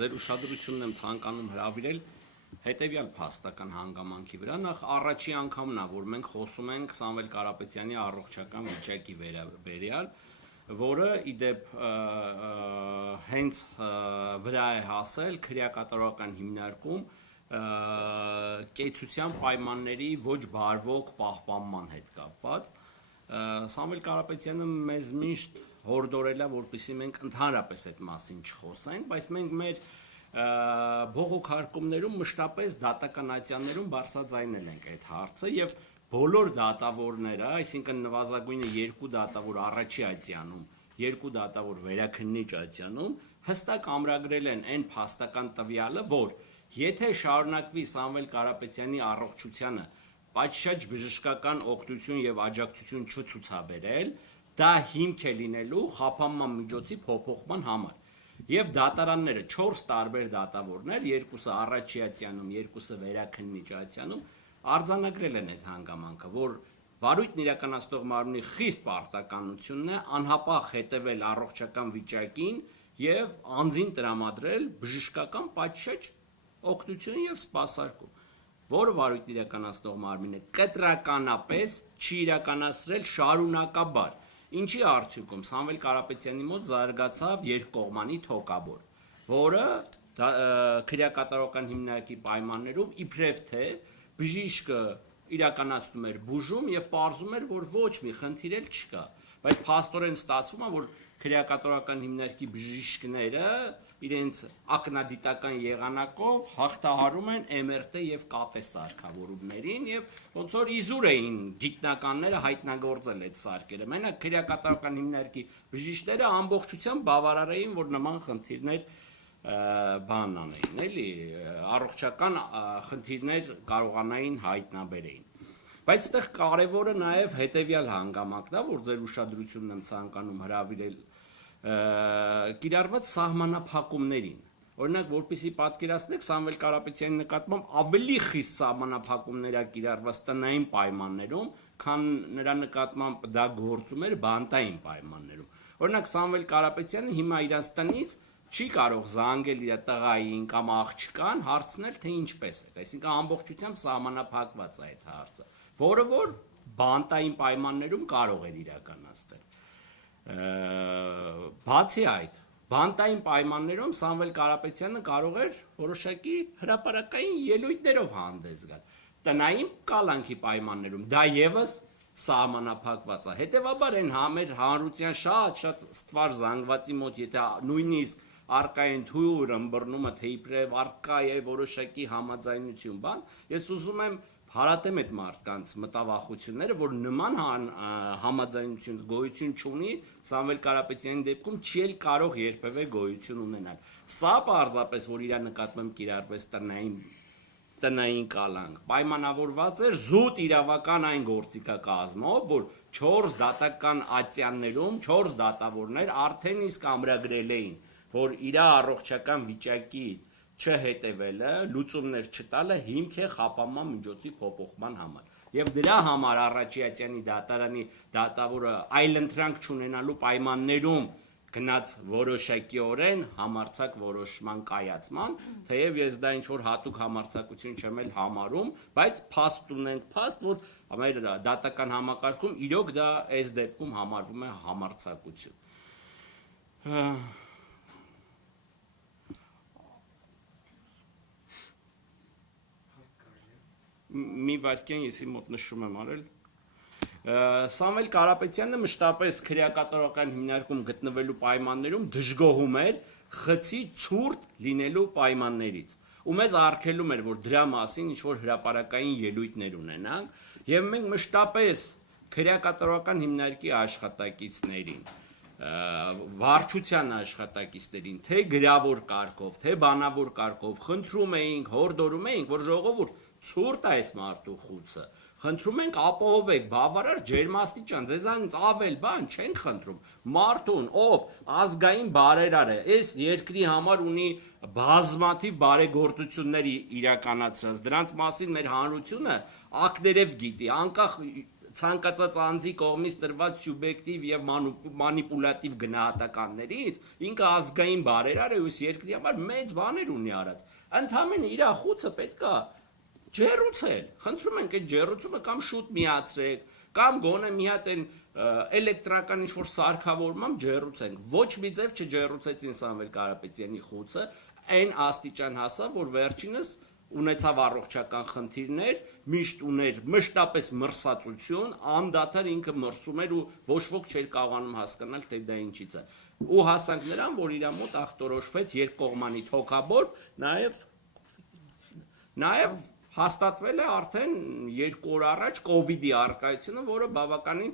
Ձեր ուշադրությունն եմ ցանկանում հրավիրել հետևյալ փաստական հանգամանքի վրա։ Նախ առաջի անգամն է, որ մենք խոսում ենք Սամվել Կարապետյանի առողջական վիճակի վերաբերյալ, որը ի դեպ հենց վրա է հասել քրեակատարական հիմնարկում կեցության պայմանների ոչ բարվոք պահպանման հետ կապված։ Սամվել Կարապետյանը մեզ միշտ հորդորել է, որպեսզի մենք ընդհանրապես այդ մասին չխոսենք, բայց մենք մեր բողոքարկումներում մշտապես դատականատյաններում բարձրաձայնել ենք այդ հարցը եւ բոլոր դատավորները, այսինքն նվազագույնը 2 դատավոր առաջի ատյանում, 2 դատավոր վերաքննիչ ատյանում հստակ ամրագրել են այն փաստական տվյալը, որ եթե շարունակվի Սամվել Կարապետյանի առողջությանը պատշաճ բժշկական օգնություն եւ աջակցություն չցուցաբերել, դա հիմք է լինելու խափանման միջոցի փոփոխման համար։ Եվ դատարանները 4 տարբեր դատավորներ, 2-ը առաջի ատյանում, 2-ը վերաքննիչ ատյանում արձանագրել են այդ հանգամանքը, որ վարույթն իրականացնող մարմնի խիստ պարտականությունն է անհապաղ հետևել առողջական վիճակին եւ անձին տրամադրել բժշկական պատշաճ օգնություն եւ սպասարկում, որը վարույթն իրականացնող մարմինը կտրականապես չի իրականացրել շարունակաբար, ինչի արդյունքում Սամվել Կարապետյանի մոտ զարգացավ երկկողմանի թոկաբոր, որը քրեակատարական հիմնարկի պայմաններում իբրև թե բժիշկը իրականացնում էր բուժում եւ պարզում էր, որ ոչ մի խնդիր էլ չկա, բայց փաստորեն ստացվում է, որ քրեակատարական հիմնարկի բժիշկները իրենց ակնադիտական եղանակով հաղթահարում են MRT եւ ԿՏ սարքավորումներին եւ ոնց որ իզուր էին գիտնականները հայտնագործել այդ սարքերը։ Մենակ քրեակատարական հիմնարկի բժիշկները ամբողջությամբ բավարար էին, որ նման խնդիրներ բան անեին, էլի առողջական խնդիրներ կարողանային հայտնաբերեին։ Բայց այդտեղ կարևորը նաեւ հետեւյալ հանգամանքն է, որ ձեր ուշադրությունն եմ ցանկանում հրավիրել կիրառված սահմանափակումներին։ Օրինակ, որպեսզի պատկերացնեք, Սամվել Կարապետյանի նկատմամբ ավելի խիստ սահմանափակումներ է կիրառված տնային պայմաններում, քան նրա նկատմամբ դա գործում էր բանտային պայմաններում։ Օրինակ, Սամվել Կարապետյանը հիմա իրանց տնից չի կարող զանգել իր տղային կամ աղջկան, հարցնել, թե ինչպես է։ Այսինքն ամբողջությամբ սահմանափակված է այդ հարցը, որը որ բանտային պայմաններում կարող էր իրականացնել։ Բացի այդ, բանտային պայմաններում Սամվել Կարապետյանը կարող էր որոշակի հրապարակային ելույթներով հանդես գալ։ Տնային կալանքի պայմաններում դա եւս սահմանափակված է։ Հետևաբար այն մեր հանրության շատ ստվար զանգվածի մոտ, եթե նույնիսկ արկային թույլ ըմբռնումը, թե իբրև արկա է որոշակի համաձայնություն բան, ես ուզում եմ հարատեմ այդ մարդկանց մտավախությունները, որ նման համաձայնություն գոյություն չունի, Սամվել Կարապետյանի դեպքում չի էլ կարող երբևէ գոյություն ունենալ։ Սա պարզապես, որ իր նկատմամբ կիրառվեց տնային կալանք, պայմանավորված էր զուտ իրավական այն գործիքակազմով, որ 4 դատական ատյաններում 4 դատավորներ արդեն իսկ ամրագրել էին, որ իր առողջական վիճակի չհետևելը, լուծումներ չտալը հիմք է խափանման միջոցի փոփոխման համար։ Եվ դրա համար առաջի ատյանի դատարանի դատավորը այլընտրանք չունենալու պայմաններում գնաց որոշակիորեն համարձակ որոշման կայացման, թեև ես դա ինչ որ հատուկ համարձակություն չեմ էլ համարում, բայց փաստ ունենք փաստ, որ մեր դատական համակարգում իրոք դա այս դեպքում համարվում է համարձակություն։ Մի վարքյան եսի մոտ նշում եմ արել։ Սամվել Կարապետյանը մշտապես քրեակատարական հիմնարկում գտնվելու պայմաններում դժգոհում էր խցի ցուրտ լինելու պայմաններից։ Ու մեզ արգելում էր, որ դրա մասին ինչ-որ հրապարակային ելույթներ ունենանք, եւ մենք մշտապես քրեակատարական հիմնարկի աշխատակիցներին, վարչության աշխատակիցներին, թե գրավոր կարգով, թե բանավոր կարգով խնդրում էինք, հորդորում էինք, որ ժողովուրդ ցուրտ է այս մարդու խուցը։ Խնդրում ենք ապահովեք բավարար ջերմաստիճան, ձեզանից ավել բան չենք խնդրում։ Մարդուն, ով ազգային բարերար է, այս երկրի համար ունի բազմաթիվ բարեգործություններ իրականացրած, դրանց մասին մեր հանրությունը ակներև գիտի, անկախ ցանկացած անձի կողմից տրված սուբյեկտիվ եւ մանիպուլատիվ գնահատականներից ինքը ազգային բարերար է ու երկրի համար մեծ բաներ ունի արած։ Ընդհանրապես իր խուցը պետքա ջերուցել։ Խնդրում ենք այդ ջերուցումը կամ շուտ միացրեք, կամ գոնե մի հատ այն էլեկտրական ինչ-որ սարքավորմամբ ջերուցենք։ Ոչ մի ձև չջերուցեցին Սամվել Կարապետյանի խուցը, այն աստիճան հասավ, որ վերջինս ունեցավ առողջական խնդիրներ, միշտ ուներ մշտապես մրսածություն, անդադար ինքը մրսում էր ու ոչ ոք չէր կարողանում հասկանալ, թե դա ինչից է։ Ու հասանք նրան, որ իր մոտ ախտորոշվեց երկկողմանի թոքաբոր, նաև հաստատվել է արդեն 2 օր առաջ կովիդի առկայությունը, որը բավականին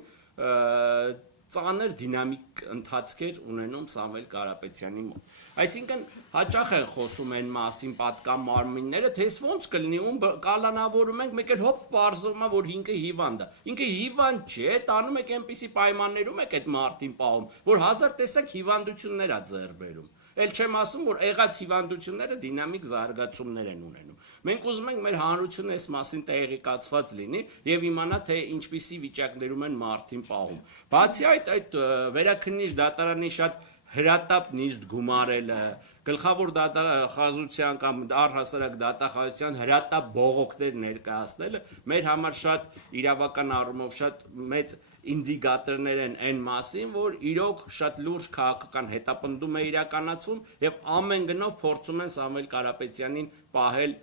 ծանր դինամիկ ընթացք էր ունենում Սամվել Կարապետյանի մոտ։ Այսինքն հաճախ են խոսում այն մասին պատկան մարմինները, թե ոնց կլինի, ում կալանավորում ենք, մեկ էլ հոպ պարզվում է, որ ինքը հիվանդ է։ Ինքը հիվանդ չէ, տանում եք այնպիսի պայմաններում եք այդ մարդին պահում, որ հազար տեսակ հիվանդություններ է ձեռք բերում։ Էլ չեմ ասում, որ եղած հիվանդությունները դինամիկ զարգացումներ են ունենում։ Մենք ուզում ենք մեր հանրությունը այս մասին տեղեկացված լինի եւ իմանա, թե ինչպիսի վիճակներում են մարդին պահում։ Բացի այդ վերաքննիչ դատարանի շատ հրատապ նիստ գումարելը, գլխավոր դատախազության կամ առհասարակ դատախազության հրատապ բողոքներ ներկայացնելը մեր համար շատ իրավական առումով շատ մեծ ինդիկատորներ են այն մասին, որ իրոք շատ լուրջ քաղաքական հետապնդում է իրականացվում եւ ամեն գնով փորձում են Սամվել Կարապետյանին պահել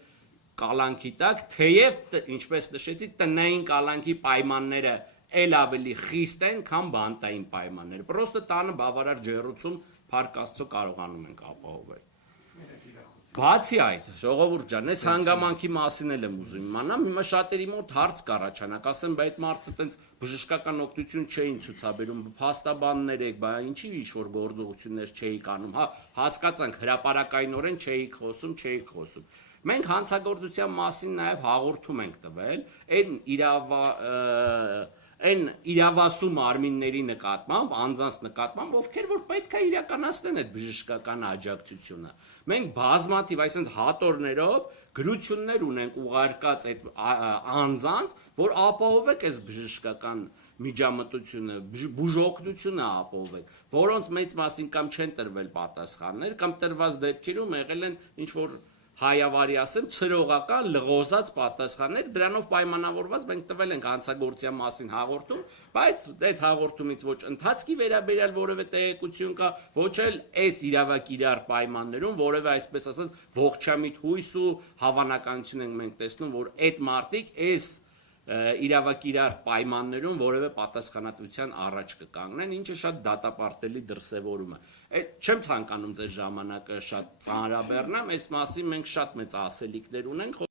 կալանքի տակ, թեև ինչպես նշեցի, տնային կալանքի պայմանները էլ ավելի խիստ են, քան բանտային պայմանները։ Պրոստը տանը բավարար ջերուցում Փառք Աստծո կարողանում ենք ապահովել։ Բացի այդ, ժողովուրդ ջան, այս հանգամանքի մասին էլ եմ ուզում իմանամ, հիմա շատերի մոտ հարց կառաջանա, ասեմ, բայց մարդը տենց բժշկական օգնություն չէին ցուցաբերում, փաստաբաններ եք, բա ինչի ինչ-որ գործողություններ չէիք անում, հա, հասկացանք, հրապարակայնորեն չէիք խոսում։ Մենք հանցագործության մասին նաև հաղորդում ենք տվել, այն իրավասու մարմինների նկատմամբ, անձանց նկատմամբ, ովքեր որ պետք է իրականացնեն այդ բժշկական աջակցությունը։ Մենք բազմաթիվ, այսինքն հատորներով գրություններ ունենք ուղարկած այդ անձանց, որ ապահովեք այս բժշկական միջամտությունը, բուժօգնությունը ապահովեք, որոնց մեծ մասին կամ չեն տրվել պատասխաններ, կամ տրված դեպքերում եղել են ինչ-որ հայավարի ասեմ, ցրողական լղոզած պատասխաններ, դրանով պայմանավորված մենք տվել ենք հանցագործության մասին հաղորդում, բայց այդ հաղորդումից ոչ ընթացքի վերաբերյալ որևէ տեղեկություն կա, ոչ էլ այս իրավակիրառ պայմաններում որևէ այսպես ասած ողջամիտ հույս ու հավանականություն ենք մենք տեսնում, որ այդ մարդիկ այս իրավակիրառ պայմաններում որևէ պատասխանատվության առաջ կկանգնեն, ինչը շատ դատապարտելի դրսևորում է։ Չեմ ցանկանում ձեր ժամանակը շատ ծանրաբեռնամ, այս մասին մենք շատ մեծ ասելիքներ ունենք,